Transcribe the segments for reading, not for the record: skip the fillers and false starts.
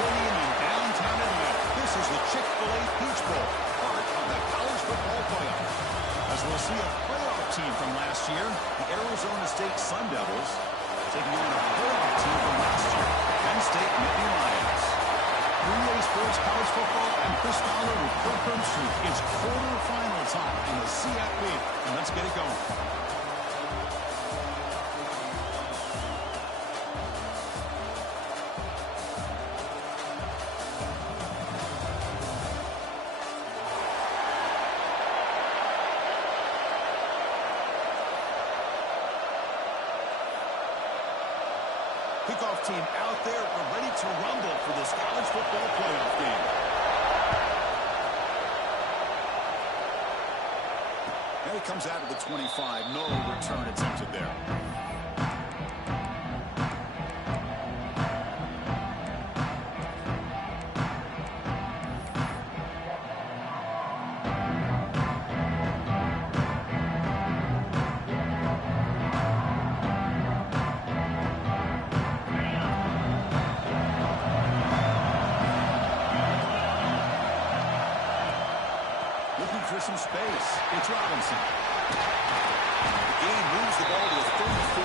Stadium in downtown Atlanta. This is the Chick-fil-A Peach Bowl, part of the college football playoff. As we'll see a playoff team from last year, the Arizona State Sun Devils, taking on a playoff team from last year, the Penn State Nittany Lions. 3A Sports College Football, and Chris Fowler with Kirkland Street. It's quarterfinal time in the SEAC League, and let's get it going. Kickoff team out there. We're ready to rumble for this college football playoff game. And he comes out of the 25. No return attempted there. Some space. It's Robinson. The game moves the ball to the 34.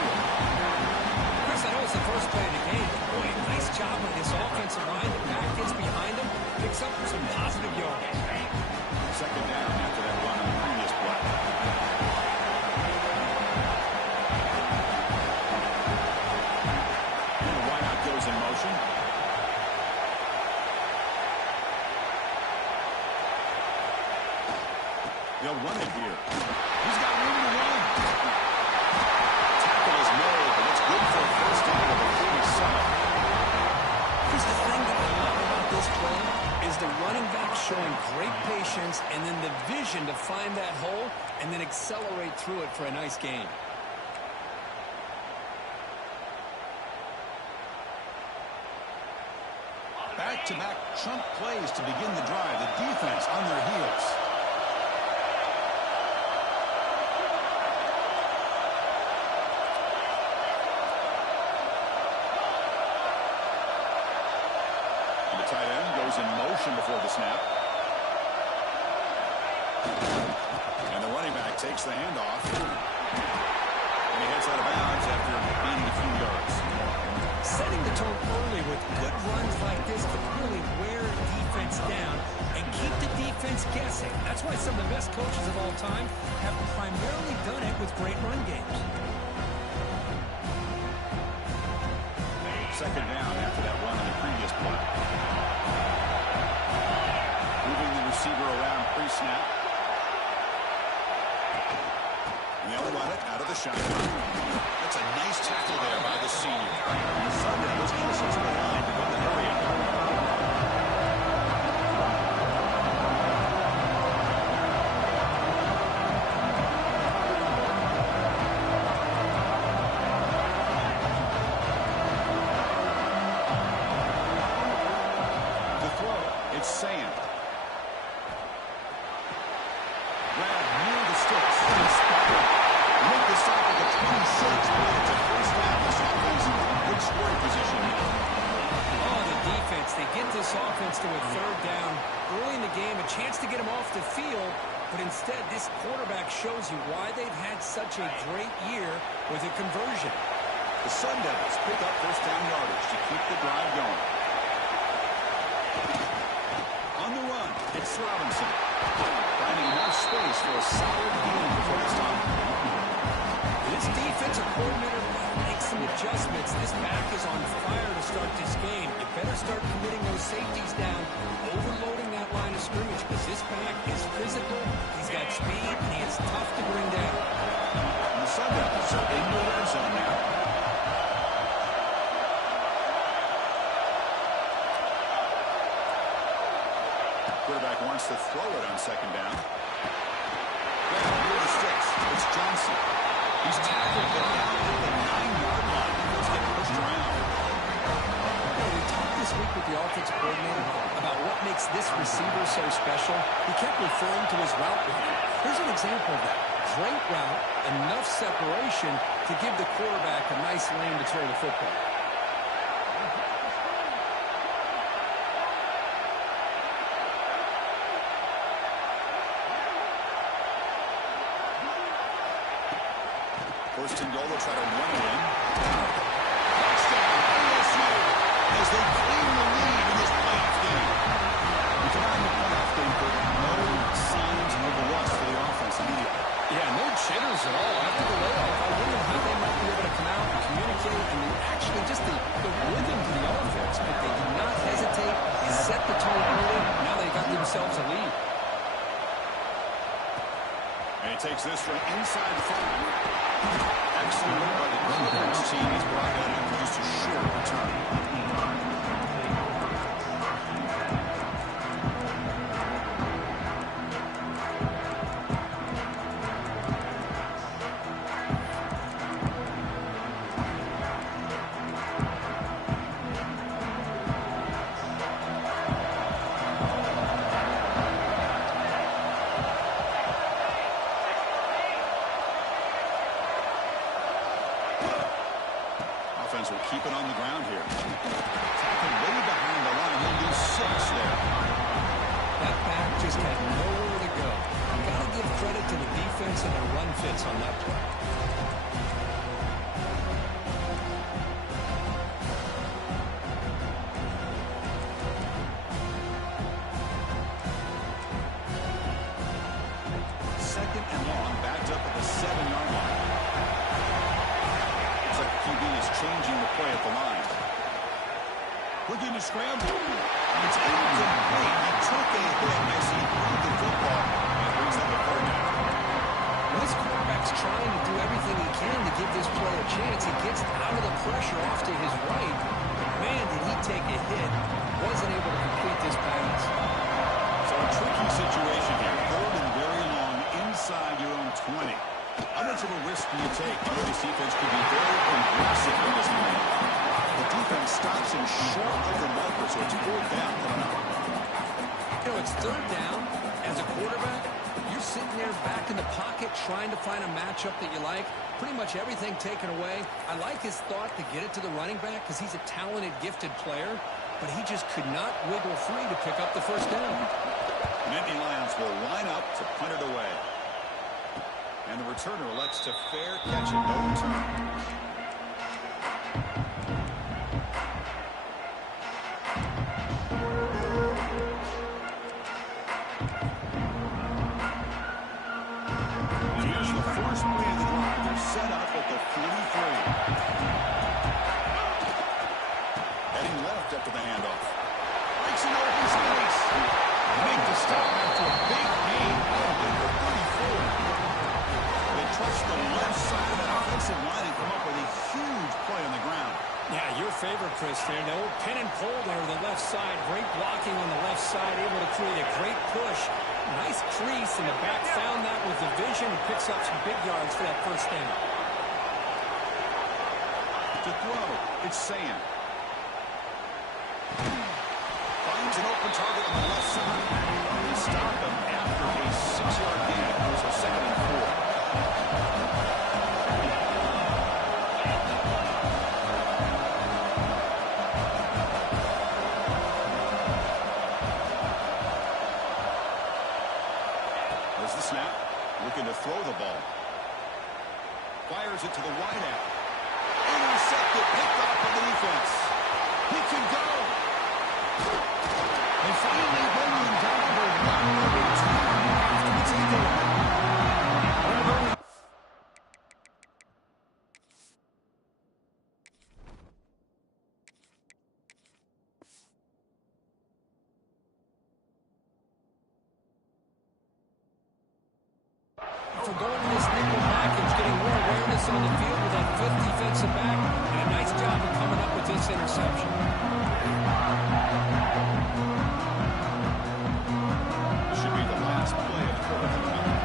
Chris, I know it's the first play of the game. Boy, nice job by this offensive line. The back gets behind him, picks up some positive yardage. Second down after that run on the previous play. And the wideout goes in motion. They'll run it here. He's got room to run. Tackle is made, but it's good for a first down at the 47. Here's the thing that I love about this play is the running back showing great patience and then the vision to find that hole and then accelerate through it for a nice gain. Back-to-back chunk plays to begin the drive. The defense on their heels. Tight end goes in motion before the snap. And the running back takes the handoff. And he heads out of bounds after gaining a few yards. Setting the tone early with good runs like this can really wear defense down and keep the defense guessing. That's why some of the best coaches of all time have primarily done it with great run games. Second down after that run on the previous play. Moving the receiver around pre-snap. And they'll run it out of the shotgun. That's a nice tackle there by the senior. The Sun Devils closer to the line to go the hurry up. Sand. Grab near the sticks. Inspired. Make the stop at the 26. But it's a first down. This offense in good scoring position. Oh, the defense. They get this offense to a third down. Early in the game, a chance to get them off the field. But instead, this quarterback shows you why they've had such a great year with a conversion. The Sun Devils pick up first down yardage to keep the drive going. On the run, it's Robinson. Finding enough space for a solid gain before the stop. This defensive coordinator makes some adjustments. This back is on fire to start this game. You better start committing those safeties down, overloading that line of scrimmage, because this back is physical, he's got speed, and he is tough to bring down. And the Sun Devils are in the red zone now. Quarterback wants to throw it on second down. Down near the sticks. It's Johnson. He's tackled down at the 9-yard line. He's getting pushed around. We talked this week with the offensive coordinator about what makes this receiver so special. He kept referring to his route running. Here's an example of that. Great route, enough separation to give the quarterback a nice lane to throw the football. First and goal, they'll try to run it in. Touchdown, ASU, as they claim the lead in this playoff game. We come out in the playoff game, but no signs of a rust for the offense immediately. Yeah, no jitters at all. After the layoff, I wonder how they might be able to come out and communicate and actually just the rhythm to the offense. But they did not hesitate. They set the tone early. Now they got themselves a lead. And he takes this from inside 5. Excellent work by the quarterback's team. He's brought that in for just a short return. Offense will keep it on the ground here. Tackled way behind the line. He'll lose 6 there. That back just had nowhere to go. Got to give credit to the defense and their run fits on that play. Second and long, backed up at the 7-yard line. Looks like the QB is changing the play at the line. Looking to scramble. It's incomplete. He took a hit as he threw the football. And brings up a 3rd down. Well, this quarterback's trying to do everything he can to give this play a chance. He gets out of the pressure off to his right. But man, did he take a hit. Wasn't able to complete this pass. So a tricky situation here. 3rd and very long inside your own 20. How much of a risk do you take? This defense could be very aggressive in this game. The defense stops him short of the marker, so it's 4th down coming up. You know, it's 3rd down. As a quarterback, you're sitting there back in the pocket trying to find a matchup that you like. Pretty much everything taken away. I like his thought to get it to the running back because he's a talented, gifted player, but he just could not wiggle free to pick up the 1st down. Nittany Lions will line up to punt it away. And the returner elects to fair catch it. No return. Here's the first play of the drive. They're set up at the 43. Heading left after the handoff. Breaks an open space. Make the stop after a big gain out of the 34. They trust the left side of that offensive line and come up with a huge play on the ground. Yeah, your favorite, Chris, there. No pin and pull there on the left side. Great blocking on the left side, able to create a great push. Nice crease, and the back found that with the vision and picks up some big yards for that 1st down. To throw, it's Sam. Finds an open target on the left side. They stop him after a 6-yard gain. It was a 2nd and 4. There's the snap. Looking to throw the ball. Fires it to the wideout. Intercepted, picked off by the defense. He can go. They finally bring him down to 1 2 after the takeaway. For going to this nickel package, getting more awareness on the field with that 5th defensive back, and a nice job of coming up with this interception. This should be the last play of the quarter coming up.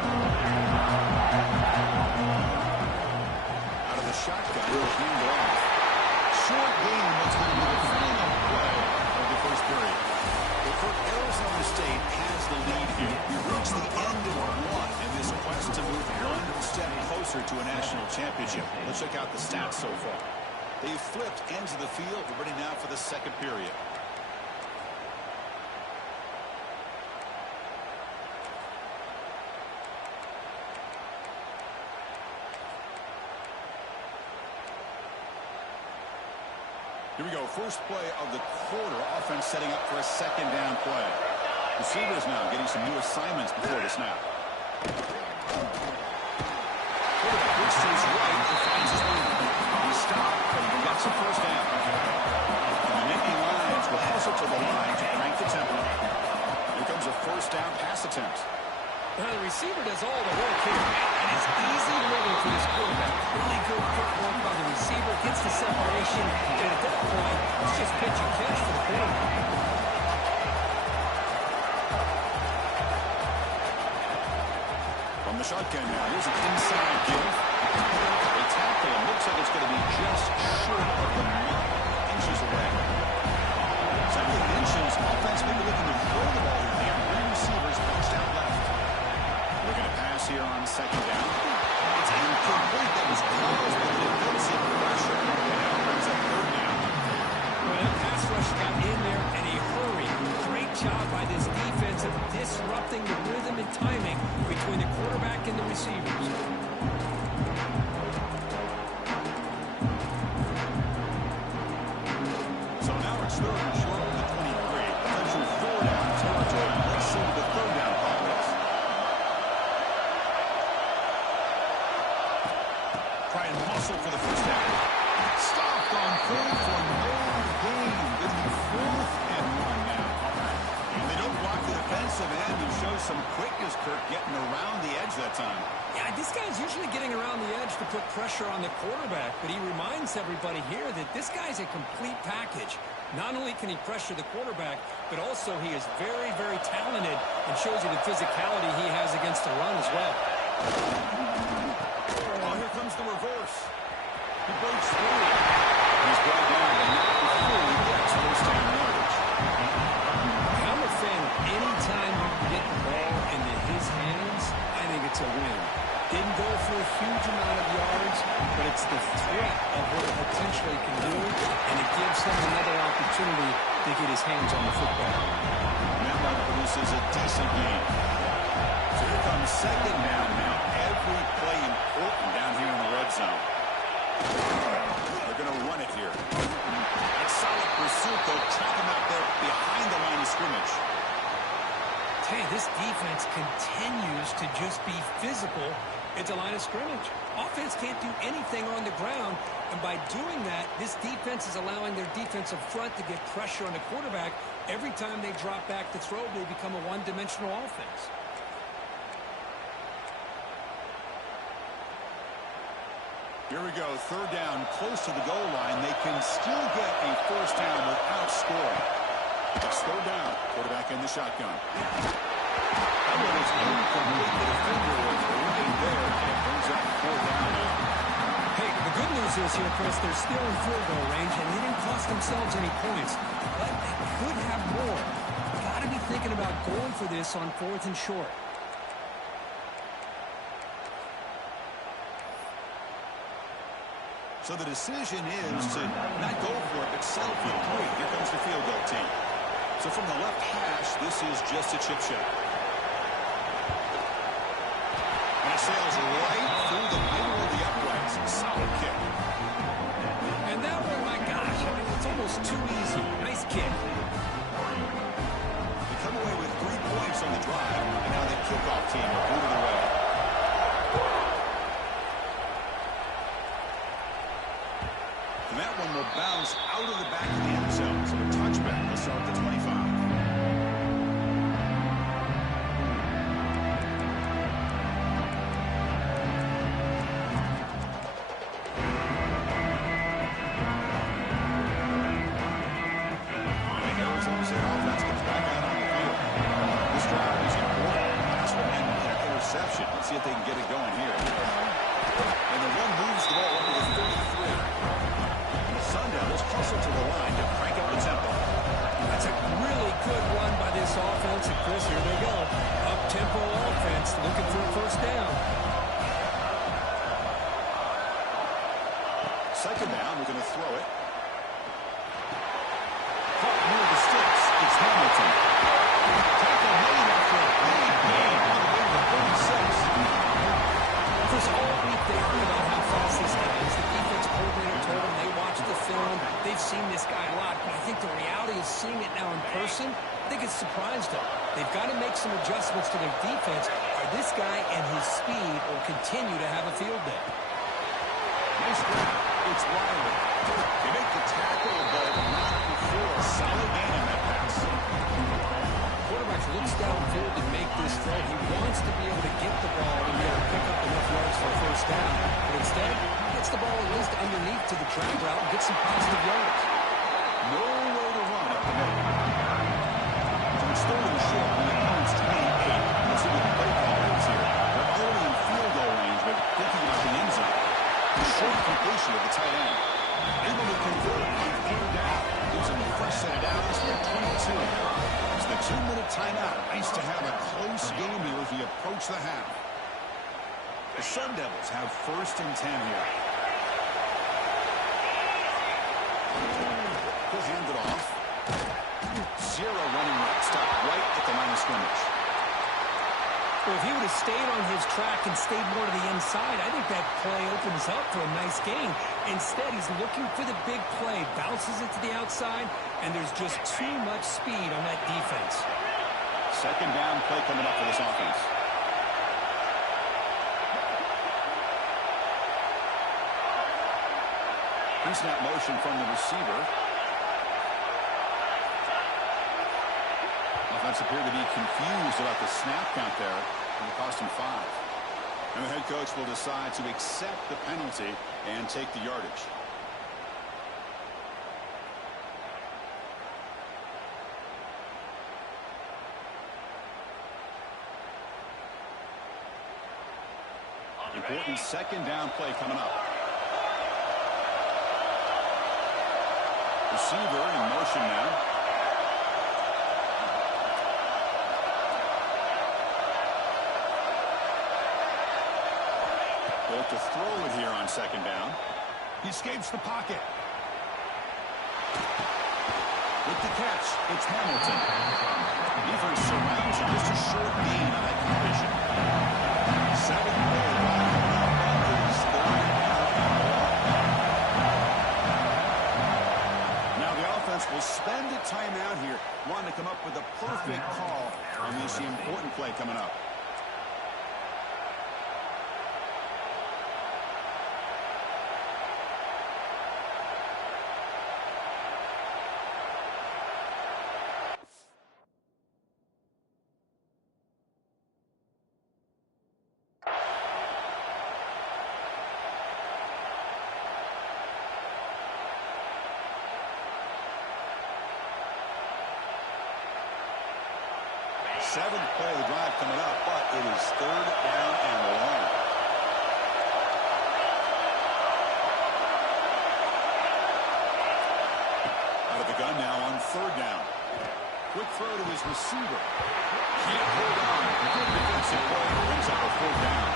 Out of the shotgun, hand off. Short game, that's going to be the final play of the 1st period. Arizona State has the lead here. We reached the end of 1 in this quest to move 1 step closer to a national championship. Let's check out the stats so far. They've flipped ends of the field. We're ready now for the 2nd period. Here we go. First play of the quarter. Offense setting up for a second down play. Receivers now getting some new assignments before the snap. Quarterback looks to his right and finds his lead. He stopped, but he gets a first down. And the Nittany Lions will hustle to the line to crank the tempo. Here comes a first down pass attempt. Now the receiver does all the work here, and it's easy living for this quarterback. Really good footwork by the receiver, gets the separation, and at that point, it's just pitch and catch for the quarterback. From the shotgun now, here's an inside give. The tackle looks like it's going to be just short of the mark, inches away. Second and inches, offense maybe looking to throw the ball here. Three receivers punched out left. Looking to pass here on second down. It's incomplete. That was close, but the defensive pressure. And now brings up third down. Well, that pass rush got in there in a hurry. Great job by this defense of disrupting the rhythm and timing between the quarterback and the receivers. So now it's third and short of the 23. Potential four down territory. Let's see what the third down call is. Try and muscle for the first down. Stopped on third for no gain. It'll be 4th and 1 now. And they don't block the defensive end and show some quickness, Kirk, getting around the edge that time. Yeah, this guy's usually getting around the edge to put pressure on the quarterback, but he reminds everybody here that this guy's a complete package. Not only can he pressure the quarterback, but also he is very, very talented and shows you the physicality he has against the run as well. Oh, here comes the reverse. He breaks through. He's brought down, but not before he gets first down yardage. I'm a fan of any time you can get the ball into his hands, I think it's a win. Didn't go for a huge amount of yards, but it's the threat of what it potentially can do, and it gives him another opportunity to get his hands on the football. And that produces a decent game. So here comes second down now. Every play important down here in the red zone. They're going to run it here. That's solid pursuit, though. Track him out there behind the line of scrimmage. Hey, this defense continues to just be physical at the line of scrimmage. Offense can't do anything on the ground, and by doing that, this defense is allowing their defensive front to get pressure on the quarterback. Every time they drop back to throw, they become a one-dimensional offense. Here we go, third down, close to the goal line. They can still get a first down without scoring. It's third down, quarterback in the shotgun. That one is incomplete. The defender was right there, and it brings up fourth down now. Hey, the good news is here, Chris, they're still in field goal range, and they didn't cost themselves any points. But they could have more. Got to be thinking about going for this on 4th and short. So the decision is to not go for it, but settle for 3. Here comes the field goal team. So from the left hash, this is just a chip shot. And it sails right through the middle of the uprights. Solid kick. And that one, my gosh, I mean, it's almost too easy. Nice kick. They come away with 3 points on the drive, and now the kickoff team are moving away. And that one will bounce out of the back of the end zone. So a touchback will start at the 25. And Arizona State offense comes back out on the field. This drive is important. Last one ended with an interception. Let's see if they can get it going here. And the run moves the ball up to the 33. Sun Devils hustle to the line to crank up the tempo. That's a really good run by this offense. And Chris, here they go. Up-tempo offense looking for a first down. Second down, we're going to throw it. Caught near the sticks. It's Hamilton. Tackle made after a big gain on the way to the 36. Chris, all week they heard about how fast this guy is. The defense coordinator told them they watched the film. They've we've seen this guy a lot, but I think the reality of seeing it now in person, I think it's surprised them. They've got to make some adjustments to their defense, or this guy and his speed will continue to have a field day. Nice grab. It's Wiley. They make the tackle, but not before a solid gain on that pass. Quarterback looks downfield to make this throw. He wants to be able to get the ball and be able to pick up enough yards for a first down. But instead, he gets the ball at least underneath to the drag route and gets some positive yards. No way to run up the middle. So it's third and short from the opponent's 28. Let's see what the play call is here. They're already in field goal range, but thinking about the end zone. Short completion of the tight end. Able to convert on third down. Gives them a fresh set of downs from 22. It's the 2-minute timeout. Nice to have a close game here as we approach the half. The Sun Devils have first and 10 here. He'll hand it off. Zero running right. Stop right at the line of scrimmage. Well, if he would have stayed on his track and stayed more to the inside, I think that play opens up for a nice gain. Instead, he's looking for the big play, bounces it to the outside, and there's just too much speed on that defense. Second down play coming up for this offense. Pre-snap motion from the receiver. Offense appeared to be confused about the snap count there, and it cost him 5. And the head coach will decide to accept the penalty and take the yardage. Important second down play coming up. Receiver in motion now. To throw it here on second down. He escapes the pocket. With the catch, it's Hamilton. Defense surrounds him. Just a short gain on that completion. 7 play Now the offense will spend a timeout here, wanting to come up with a perfect call on this important play coming up. Seventh play of the drive coming up, but it is third down and long. Out of the gun now on third down. Quick throw to his receiver. Can't hold on. Good defensive play. Brings up a fourth down.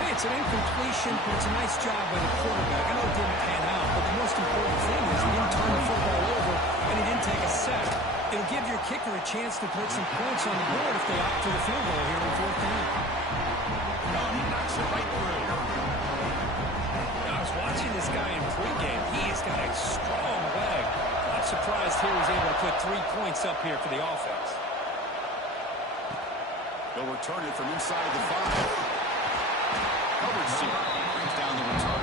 Hey, it's an incompletion, but it's a nice job by the quarterback. I know it didn't pan out, but the most important thing is he didn't turn the football over, and he didn't take a sack. It'll give your kicker a chance to put some points on the board if they opt for the field goal here on fourth down. Oh, he knocks it right through. Now, I was watching this guy in pregame. He has got a strong leg. Not surprised here he's able to put 3 points up here for the offense. They'll return it from inside the 5. Covered seat brings down the return.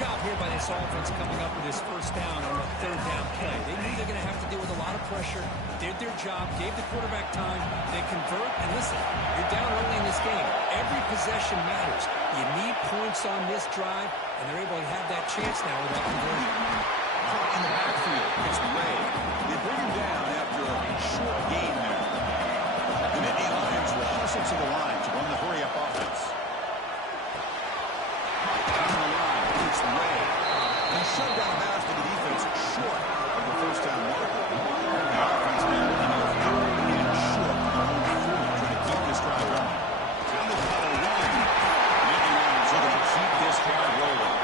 job here by this offense coming up with this first down on the third down play. They knew they're going to have to deal with a lot of pressure, did their job, gave the quarterback time. They convert, and listen, you're down early in this game. Every possession matters. You need points on this drive, and they're able to have that chance now with that conversion. In the backfield, it's Ray. They bring him down after a short gain there. The Nittany Lions will hustle to the line to run the hurry-up offense. Down the line, it's Ray. And shut down pass to the defense short of the first down marker. The offense now in a third and short on their own 40, trying to keep this drive going. Down the middle, run. Nittany Lions looking to keep this drive rolling.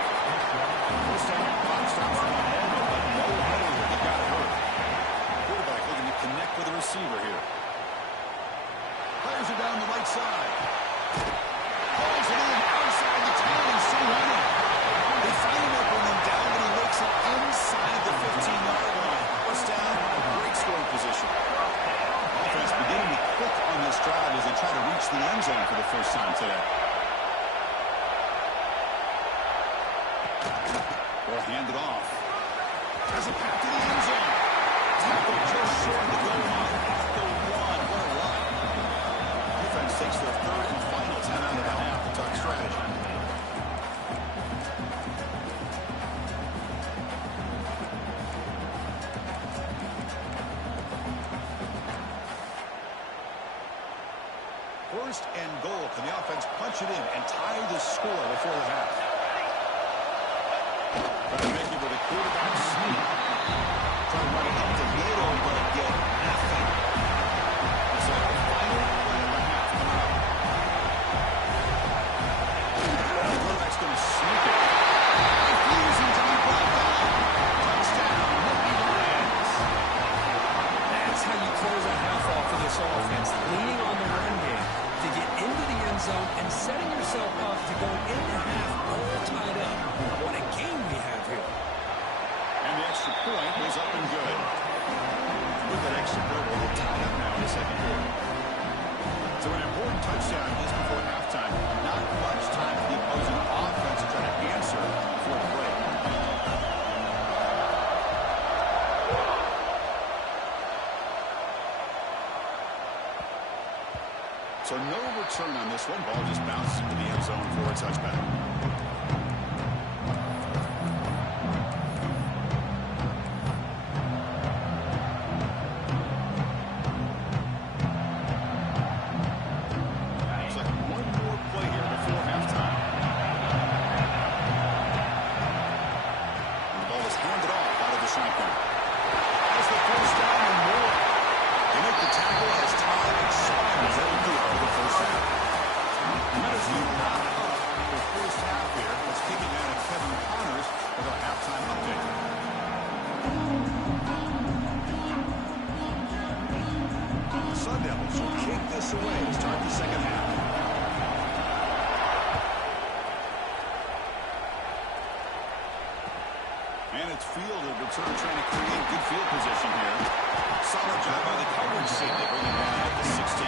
First down, clock stops for one end, but no hurry. He got hurt. Quarterback looking to connect with the receiver here. Players are down the right side. Pulls it in outside the 10 and still running. They finally bring him down, but he makes it inside the 15-yard line. First down, a great scoring position. Offense beginning to click on this drive as they try to reach the end zone for the first time today. Ball handed off. Has a path to the end zone. Tackle just short of the goal line at the 1. What a run. Defense takes their third and final 10 out of the half to tuck strategy. First and goal. Can the offense punch it in and tie the score before the half? Trying to make it with a quarterback sneak. Trying to run it up the middle, but get nothing. So the final play of the half coming up. The quarterback's going to sneak it. Refusing to be brought down. Touchdown, Nittany Lions. That's how you close a half off for this offense, leaning on the run game to get into the end zone and setting yourself up to go into half all tied up. What a game we have here. And the extra point was up and good. With that extra point, we'll tie up now in the second quarter. So an important touchdown just before halftime. Not much time for the opposing offense to try to answer before the break. So no return on this one. Ball just bounces into the end zone for a touchback. Looks like one more play here before halftime. And the ball is handed off out of the shotgun. As the first down and more. They make the tackle as time expires. That'll do it for the first half. Matters you not up the first half here. Let's kick it down to Kevin Connors with our halftime update. The Sun Devils will kick this away to start the second half. And it's fielded return trying to create good field position here. Solid job by the coverage team. They bring it down at the 16.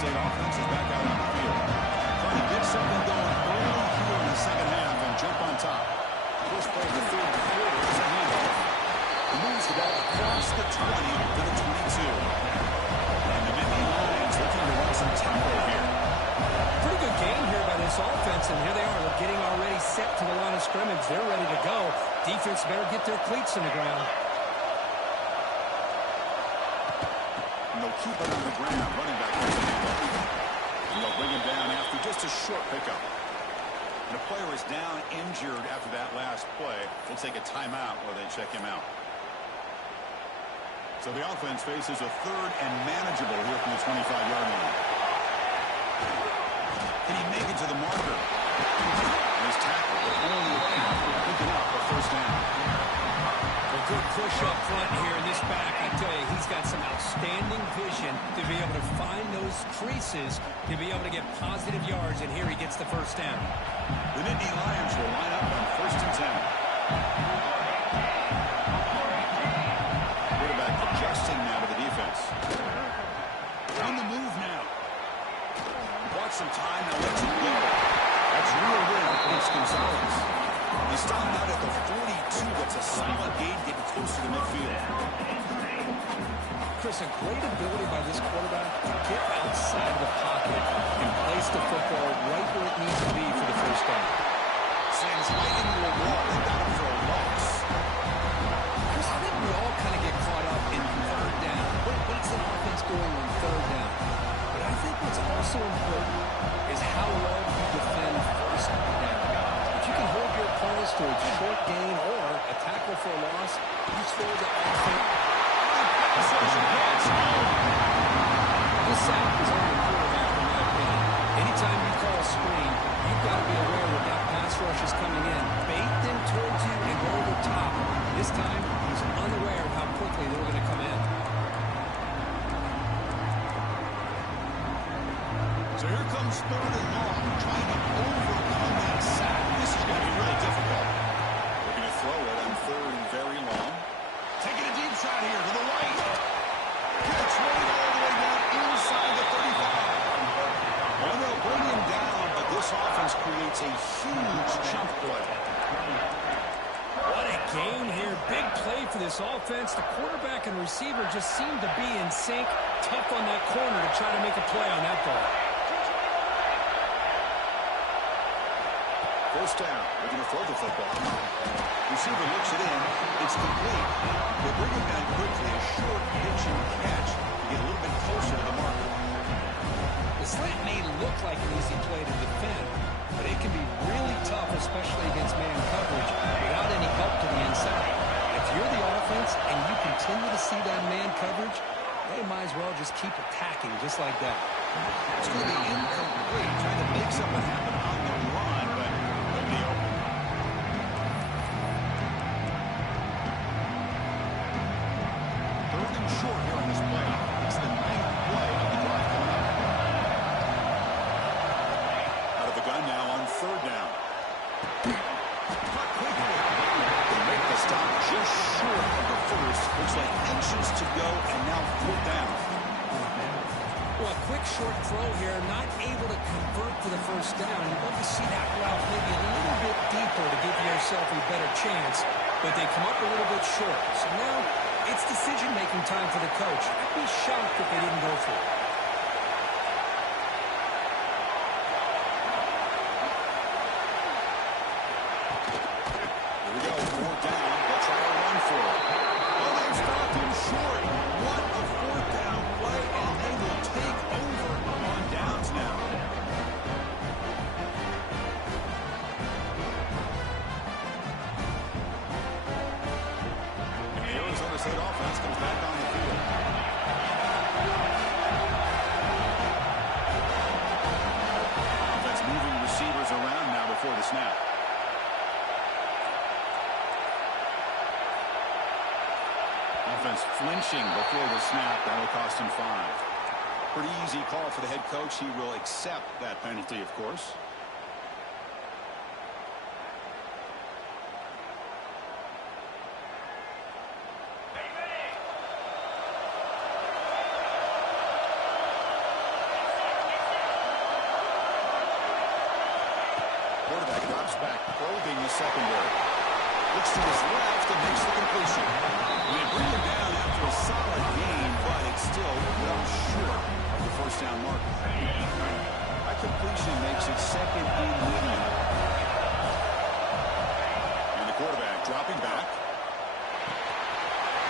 State offense is back out on the field. Trying to get something going early here in the second half and jump on top. First play of the third quarter is a handoff. He moves the ball across the 20 to the 22. And the Nittany Lions looking to run some tempo here. Pretty good game here by this offense, and here they are. They're getting already set to the line of scrimmage. They're ready to go. Defense better get their cleats in the ground. And they'll keep it on the ground. Running back has the handoff. And they'll bring him down after just a short pickup. And a player is down injured after that last play. They'll take a timeout while they check him out. So the offense faces a third and manageable here from the 25-yard line. Can he make it to the marker? And his tackle will only picking up a first down. A good push up front here in this back. I tell you, he's got some outstanding vision to be able to find those creases, to be able to get positive yards, and here he gets the first down. The Nittany Lions will line up on first and 10. Quarterback adjusting now to the defense. On the move now. solid gain getting closer to midfield. Chris, a great ability by this quarterback to get outside of the pocket and place the football right where it needs to be for the first down. Sends right into a wall. They got him for a loss. Chris, I think we all kind of get caught up in third down. What's the offense doing on third down? But I think what's also important is how well you defend first down. If you can hold your opponents to a short gain or a tackle for a loss, you slow the offense. This sack is on the quarterback, in my opinion. Anytime you call a screen, you've got to be aware that that pass rush is coming in. Bait them towards you and go over top. This time, he's unaware of how quickly they're going to come in. So here comes third and long, trying to overcome that sack. This is going to be really difficult. Looking to throw it on third and very long. Taking a deep shot here to the right. Gets right all the way down inside the 35. Well, they'll bring him down, but this offense creates a huge chunk play. What a game here. Big play for this offense. The quarterback and receiver just seem to be in sync. Tough on that corner to try to make a play on that ball. First down. They're going to throw the football. Receiver looks it in. It's complete. They bring him down quickly. A short pitch and catch to get a little bit closer to the marker. The slant may look like an easy play to defend, but it can be really tough, especially against man coverage, without any help to the inside. If you're the offense and you continue to see that man coverage, they might as well just keep attacking just like that. It's going to be incomplete. Trying to make something happen on the run, but nobody open. Third and short here on this play. It's the ninth play of the drive coming up. Out of the gun now on third down. Cut quickly. They make the stop just short of the first. Looks like inches to go, and now fourth down. Well, a quick short throw here, not able to convert for the first down. You'd love to see that route maybe a little bit deeper to give yourself a better chance, but they come up a little bit short. So now it's decision-making time for the coach. I'd be shocked if they didn't go for it. Here we go, fourth down. They'll try to run for it. Oh, they stopped him short. What a fourth down play, and they will take over on downs now. And the Arizona State offense comes back on the field. Offense moving receivers around now before the snap. Offense flinching before the snap. That will cost him 5. Pretty easy call for the head coach. He will accept that penalty, of course. Quarterback drops back, probing the secondary. Looks to his left and makes the completion. And they bring him down after a solid gain, but it's still well short of the first down mark. That completion makes it second and medium. And the quarterback dropping back.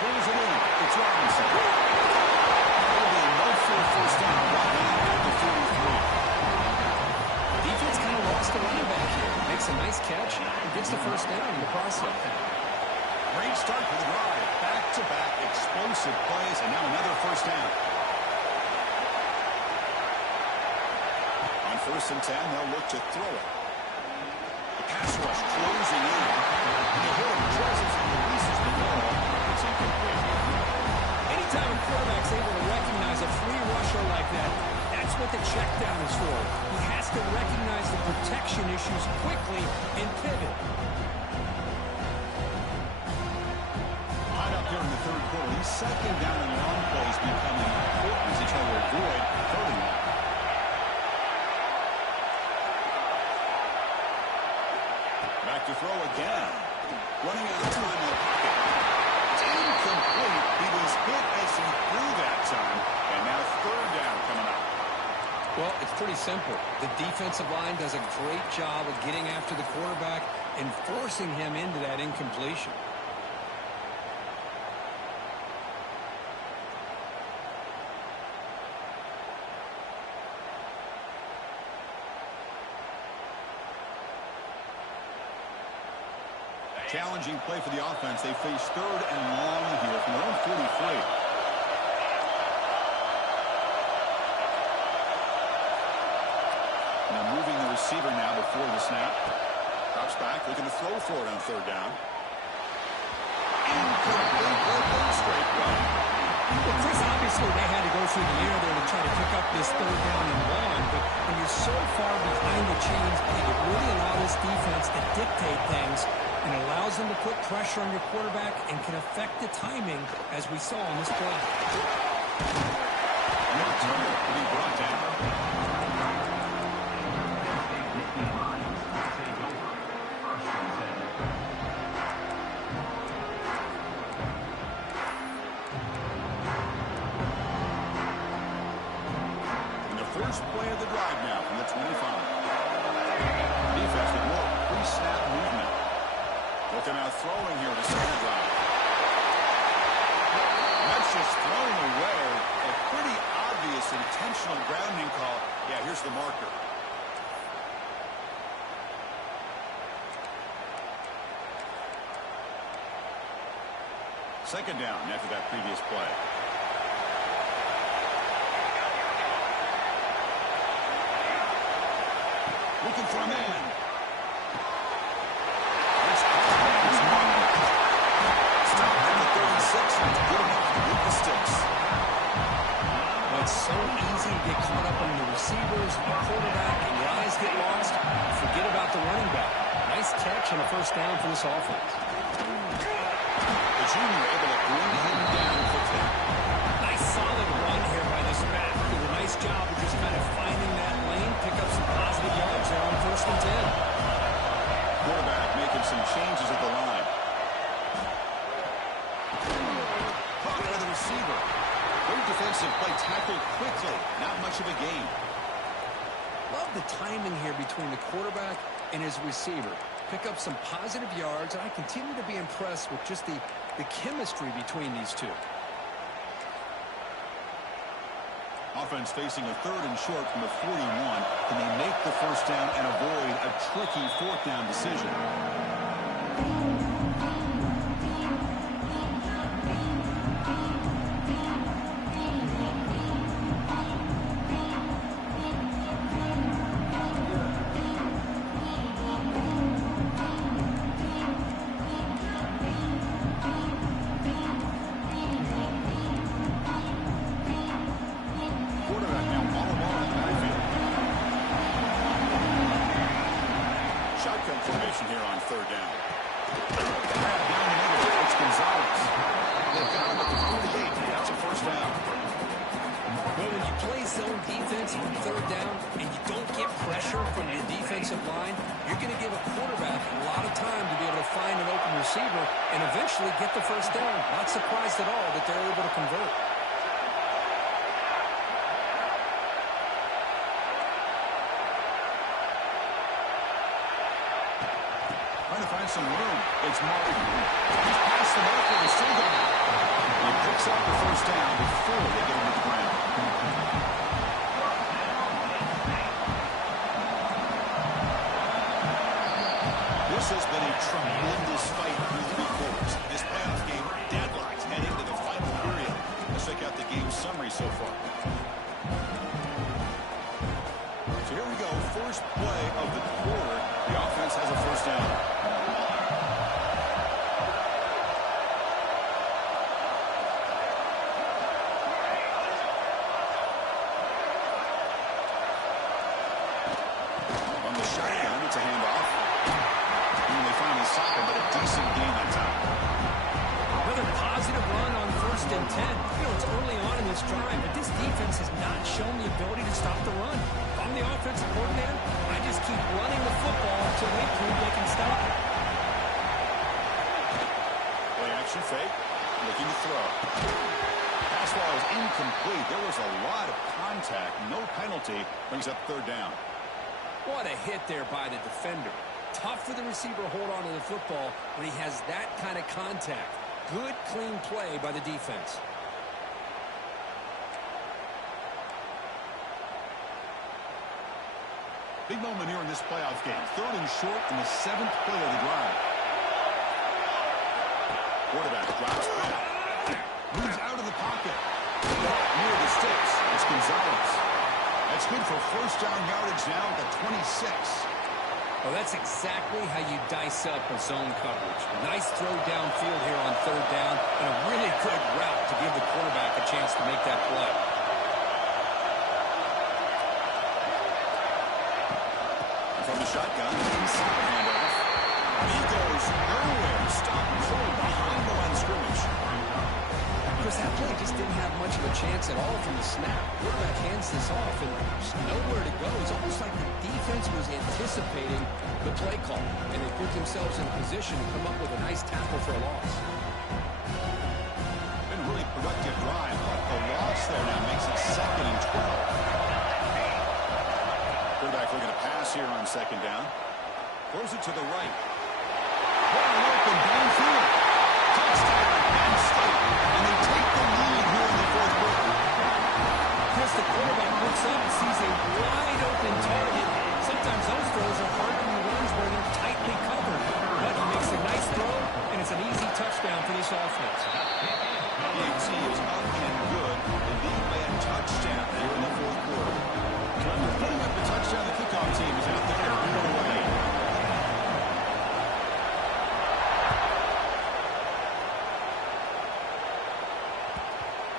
Pulls it in. It's Robinson. That'll be a no for a first down right at the 43. Defense kind of lost the running back here. Makes a nice catch and gets the first down in the process. Great start to the drive. Back-to-back explosive plays, and now another first down. On 1st and 10, they'll look to throw it. The pass rush closing in. And the Hill presses and releases the ball. It's incomplete. Anytime a quarterback's able to recognize a free rusher like that, that's what the check down is for. He has to recognize the protection issues quickly and pivot. Right up here in the third quarter, these second down and long plays becoming important as they try to avoid hurting them. Back to throw again. Running out of time in the pocket. simple. The defensive line does a great job of getting after the quarterback and forcing him into that incompletion. Challenging play for the offense. They face 3rd and long here from their own 43. Now moving the receiver now before the snap. Drops back, looking to throw for it on 3rd down. Incomplete. Straight run. Well, Chris, obviously they had to go through the air there to try to pick up this 3rd down and 1, but when you're so far behind the chains, it would really allow this defense to dictate things and allows them to put pressure on your quarterback and can affect the timing, as we saw in this play. Turner to be brought down. And the first play of the drive now from the 25. Defense with more pre-snap movement. Looking out throwing here to center drive. That's just thrown away. A pretty obvious intentional grounding call. Yeah, here's the marker. Second down after that previous play. Looking for a man. It's so easy to get caught up on the receivers, the quarterback, and your eyes get lost. Forget about the running back. Nice catch and a first down for this offense. The junior able to bring him down quickly. Nice solid run here by this back. Did a nice job of just kind of finding that lane, pick up some positive yards there on 1st and 10. Quarterback making some changes at the line. Caught by the receiver. Great defensive play, tackled quickly. Not much of a gain. Love the timing here between the quarterback and his receiver. Pick up some positive yards, and I continue to be impressed with just the chemistry between these two. Offense facing a 3rd and short from the 41. Can they make the first down and avoid a tricky 4th down decision? Here on 3rd down. It's Gonzalez. They've got him at the 48. That's a first down. Well, when you play zone defense on 3rd down and you don't get pressure from your defensive line, you're going to give a quarterback a lot of time to be able to find an open receiver and eventually get the first down. Not surprised at all that they're able to convert. Trying to find some room. It's Martin. He's past the marker and still got it. He picks up the first down before they get him to the ground. This has been a tremendous fight through 3 quarters. This playoff game deadlocked heading to the final period. Let's check out the game summary so far. So here we go. First play of the quarter. The offense has a first down. On the shotgun, it's a handoff. And they finally stop him, but a decent gain on top. Another positive run on 1st and 10. You know, it's early on in this drive, but this defense has not shown the ability to stop the run. If I'm the offensive coordinator, I just keep running the football until they prove they can stop it. Play action fake, looking to throw. Pass ball is incomplete. There was a lot of contact. No penalty. Brings up third down. What a hit there by the defender. Tough for the receiver to hold on to the football when he has that kind of contact. Good, clean play by the defense. Big moment here in this playoff game. Third and short in the 7th play of the drive. Quarterback drops back. Moves out of the pocket. Near the sticks. It's Gonzalez. That's good for first down yardage now at the 26. Well, that's exactly how you dice up a zone coverage. Nice throw downfield here on third down, and a really good route to give the quarterback a chance to make that play. From the shotgun, inside handoff. He goes nowhere. Stop cold behind the line of scrimmage. Chris, that play just didn't have much of a chance at all from the snap. Quarterback hands this off, and there's nowhere to go. It's almost like the defense was anticipating the play call, and they put themselves in a position to come up with a nice tackle for a loss. Been a really productive drive, but the loss there now makes it 2nd and 12. Quarterback looking to pass here on 2nd down. Throws it to the right. Wide open downfield. Touchdown, Penn State. And they take the lead here in the 4th quarter. Chris, the quarterback looks up and sees a wide open target. Sometimes those throws are harder than the ones where they're tightly covered. But he makes a nice throw, and it's an easy touchdown for this offense. PAT is up and good. The lead by a touchdown here in the 4th quarter. Time to put up the touchdown. The kickoff team is out there and put away.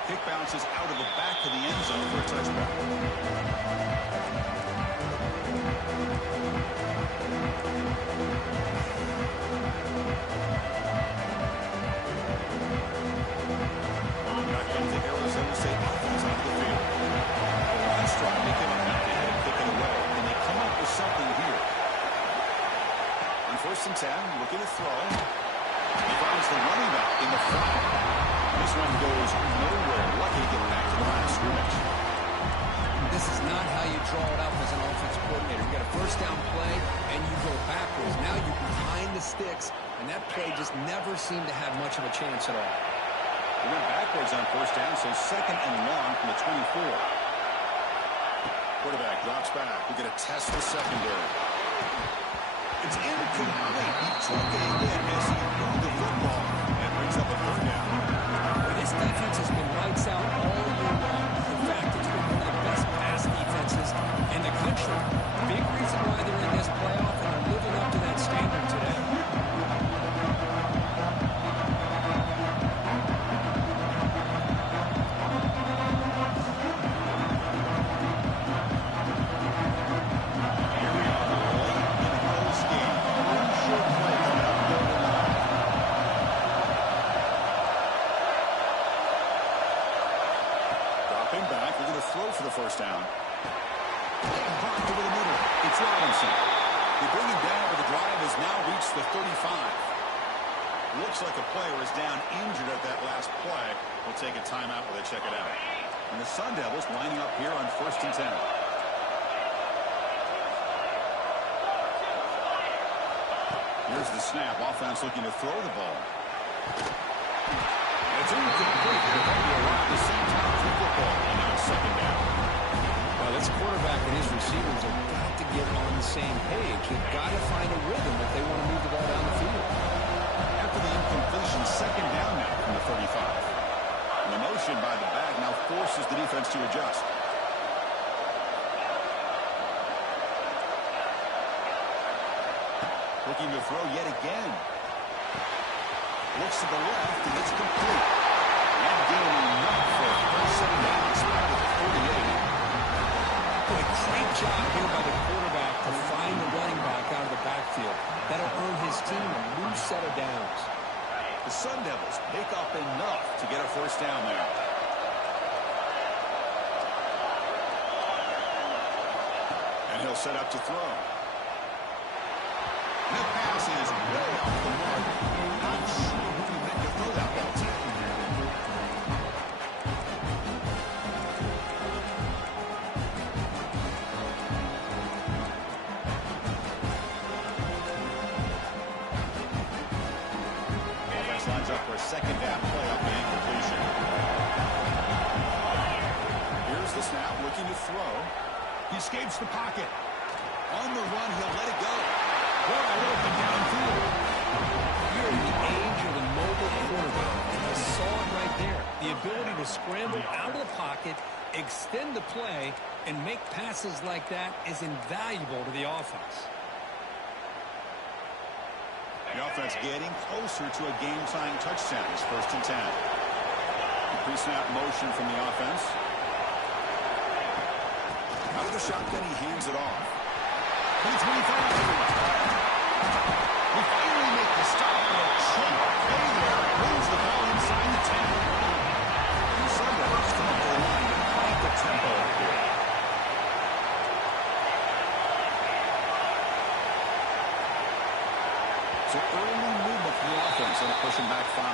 Kick bounces out of the back of the end zone for a touchback. Back into Arizona State offense onto the field. Armstrong making a back ahead and kicking away. And they come up with something here. On 1st and 10, looking to throw. He finds the running back in the front. This one goes nowhere. Lucky to get back to the line of scrimmage. This is not how you draw it up as an offensive coordinator. You got a first down play, and you go backwards. Now you're behind the sticks, and that play just never seemed to have much of a chance at all. They went backwards on 1st down, so 2nd and long from the 24. Quarterback drops back. We're going to test the secondary. It's incomplete. He took a hit as he threw the football and brings up a 3rd down. This defense has been lights out all year long. In fact, it's been one of the best pass defenses in the country. Big reason why they're in this playoff, and they're living up to that standard today. For the first down. Blocked over the middle. It's Robinson. They bring him down, but the drive has now reached the 35. Looks like a player is down injured at that last play. We'll take a timeout while they check it out. And the Sun Devils lining up here on 1st and 10. Here's the snap. Offense looking to throw the ball. It's incomplete. They're going to be around the same time as the football. And now it's 2nd down. Well, this quarterback and his receivers have got to get on the same page. They've got to find a rhythm if they want to move the ball down the field. After the incompletion, 2nd down now from the 35. And the motion by the back now forces the defense to adjust. Looking to throw yet again. Looks to the left, and it's complete. And gaining enough for a first 7 down spot at the 48. Boy, great job here by the quarterback to find the running back out of the backfield. That'll earn his team a new set of downs. The Sun Devils pick up enough to get a first down there. And he'll set up to throw. And the pass is way off the mark. Not sure who he meant to throw that ball to. second half play on the incompletion. Here's the snap, looking to throw. He escapes the pocket. On the run, he'll let it go. Wide open downfield. You're in the age of the mobile quarterback. You saw it right there. The ability to scramble out of the pocket, extend the play, and make passes like that is invaluable to the offense. The offense getting closer to a game-tying touchdown. It's 1st and 10. The pre-snap motion from the offense. Out of the shotgun, he hands it off. 25. We finally make the stop. Trump play there. Moves the ball inside the 10. The Sundays come up the line to fight the tempo here. So early movement from the offense and pushing back 5.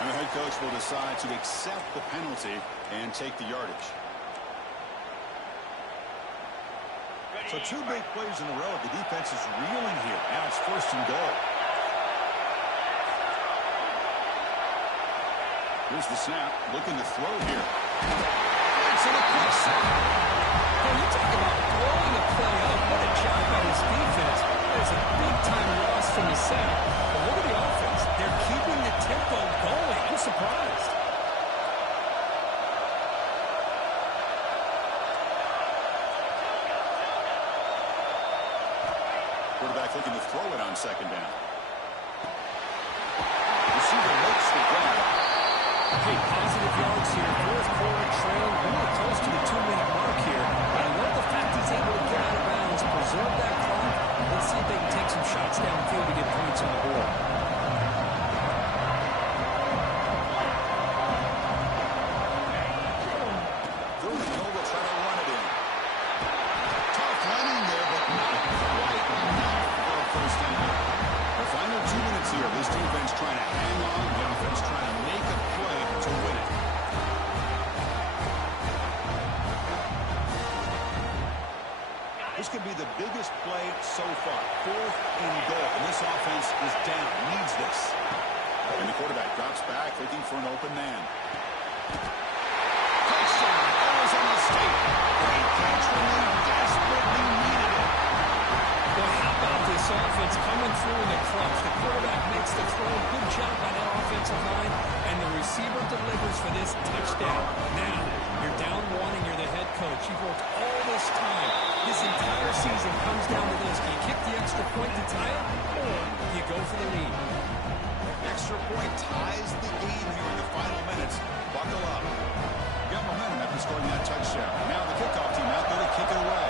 And the head coach will decide to accept the penalty and take the yardage. So 2 big plays in a row. The defense is reeling here. Now it's 1st and goal. Here's the snap. Looking to throw here. It's in a quick sack. When you talk about blowing a play up, what a job by this defense. There's a big-time loss from the sack. But look at the offense. They're keeping the tempo going. I'm surprised. Quarterback looking to throw it on 2nd down. Receiver makes the grab. Okay, positive yards here. 4th quarter trailing really close to the 2-minute mark here. But I love the fact he's able to get out of bounds, preserve that clock. Let's see if they can take some shots downfield to get points on the board. Third and goal, they'll try to run it in. Tough running there, but not quite enough for a 1st down. The final 2 minutes here. This defense trying to hang on. The offense trying to make a play to win it. This could be the biggest play so far. 4th and goal. And this offense is down. Needs this. And the quarterback drops back, looking for an open man. Touchdown, Arizona State. Great catch when they desperately needed it. Well, how about this offense coming through in the clutch? The quarterback makes the throw. Good job by that offensive line. And the receiver delivers for this touchdown. Now, you're down 1 and you're the head coach. You've worked all this time. This entire season comes down to this. Do you kick the extra point to tie it, or do you go for the lead? Extra point ties the game here in the final minutes. Buckle up. Got momentum after scoring that touchdown. Now the kickoff team out there to kick it away.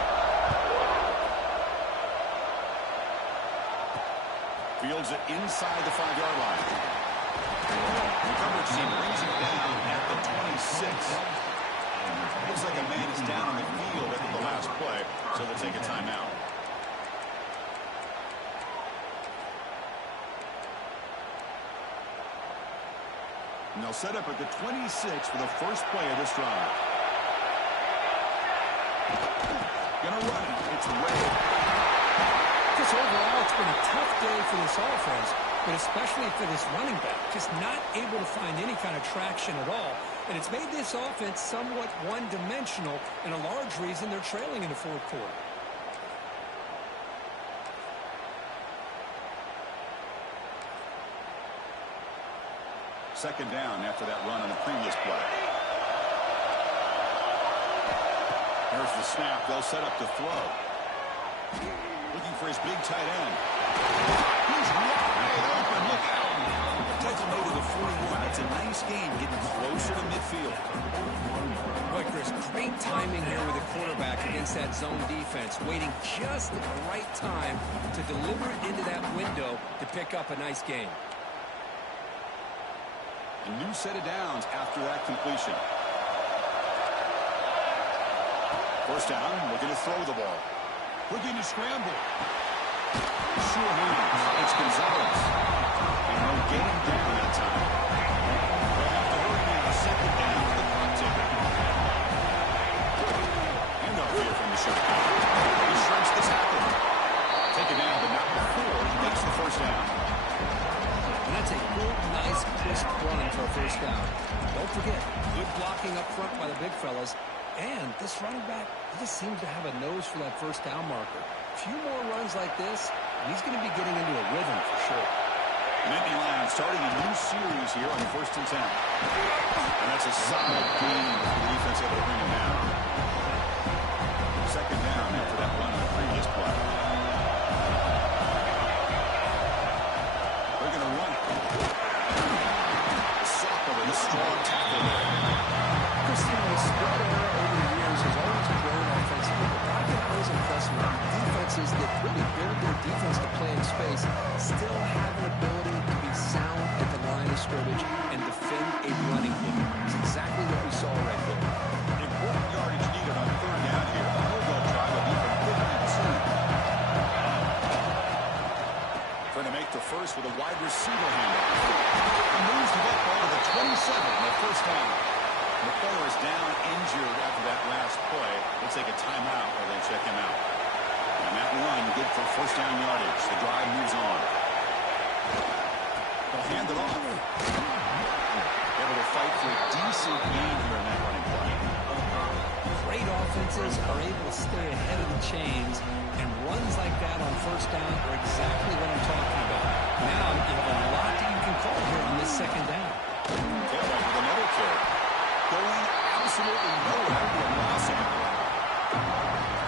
Fields it inside the 5-yard line. The coverage team brings it down at the 26. Looks like a man is down on the field after the last play, so they'll take a timeout. And they'll set up at the 26 for the first play of this drive. Gonna run it. It's way. Just overall, it's been a tough day for this offense, but especially for this running back. Just not able to find any kind of traction at all. And it's made this offense somewhat one-dimensional, and a large reason they're trailing in the 4th quarter. Second down after that run on the previous play. Here's the snap. They'll set up to throw. Looking for his big tight end. He's wide open. Look out. Tackle made to the 41. It's a nice game getting closer to midfield. Boy, Chris, great timing here with the quarterback against that zone defense. Waiting just at the right time to deliver it into that window to pick up a nice game. A new set of downs after that completion. First down, looking to throw the ball. Looking to scramble. Sure hands. It's Gonzalez. And no gain down that time. They'll have to hurry now. Second down to the clock ticker. And up here from the shotgun. He shrinks the tackle. Taken down, but not before he makes the first down. And that's a Smooth, nice, crisp run for a first down. Don't forget, good blocking up front by the big fellas. And this running back, he just seems to have a nose for that first down marker. A few more runs like this, and he's going to be getting into a rhythm for sure. Nittany Lions starting a new series here on 1st and 10. And that's a solid gain for the defense able to bring him down. Second down after that run on the previous play. They're going to run it. The sock over the strong tackle there. Christine, the spread era over the years has always grown offensively, but I get always impressed with defenses that really build their defense to play in space, still have an ability to be sound at the line of scrimmage and defend a running game. It's exactly what we saw right there. Important yardage needed on third down here. The field goal try will be from 52. Trying to make the first with a wide receiver handoff. He moves the football to the 27 on the first down. The player is down injured after that last play. They'll take a timeout while they check him out. And that run good for first down yardage. The drive moves on. They'll hand it off. Able to fight for a decent gain here in that running play. Great offenses are able to stay ahead of the chains, and runs like that on first down are exactly what I'm talking about. Now you have a lot that you can call here on this second down. Tailback with another carry. Going absolutely nowhere.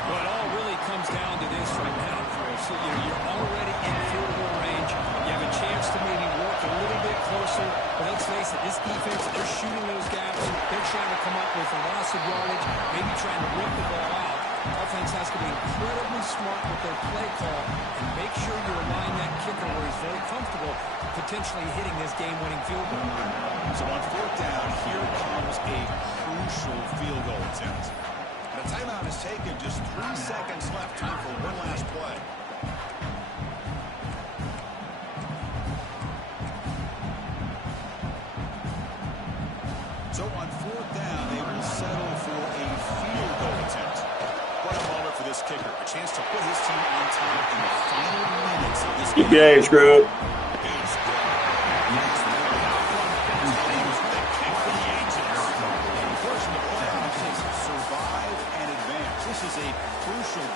Well, it all really comes down to this right now, Chris. So you're already in field goal range. You have a chance to maybe work a little bit closer. But let's face it, this defense, they're shooting those gaps. They're trying to come up with a loss of yardage, maybe trying to rip the ball out. Offense has to be incredibly smart with their play call and make sure you align that kicker where he's very comfortable potentially hitting this game-winning field goal. So on fourth down, here comes a crucial field goal attempt. And a timeout is taken. Just 3 seconds left. Time for one last play. So on fourth down, they will settle for a field goal attempt. What a moment for this kicker. A chance to put his team on top in the final minutes of this game. Yeah, screw it. Survive and advance. This is a crucial